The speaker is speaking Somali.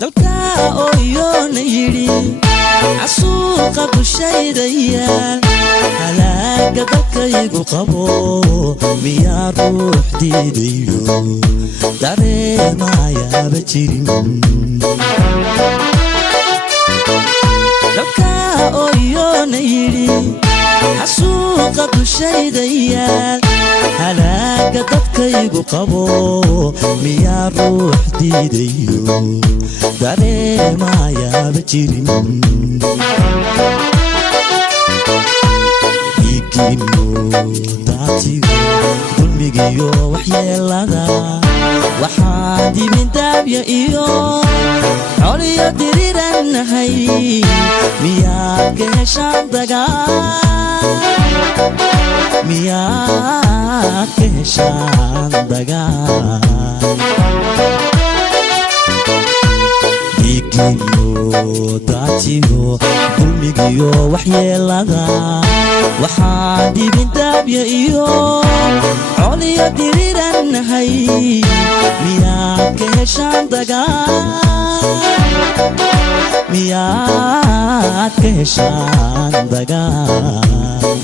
dalka ooyoona yidhi casuuqa dushaydayaal halaaga dalkaygu qabo miyaa ruux diidayo dareemayaaba jirin dalka ooyoona yidhi casuuqa dushaydayaal halaaga dadkaygu qabo miyaa ruux diidayo dareemayaaba jirin dhiigiyo daatiyo dulmigiyo waxyeelada waxaan dibindaabya iyo coliyo dirirannahay miyaad ka heshaan dagaal miyaad ka heshaan dagaal dhiigiyo daatiyo dulmigiyo waxyeelada waxaan dibindaabya iyo coliyo dirirannahay miyaad ka heshaan dagaal miyaad ka heshaan dagaal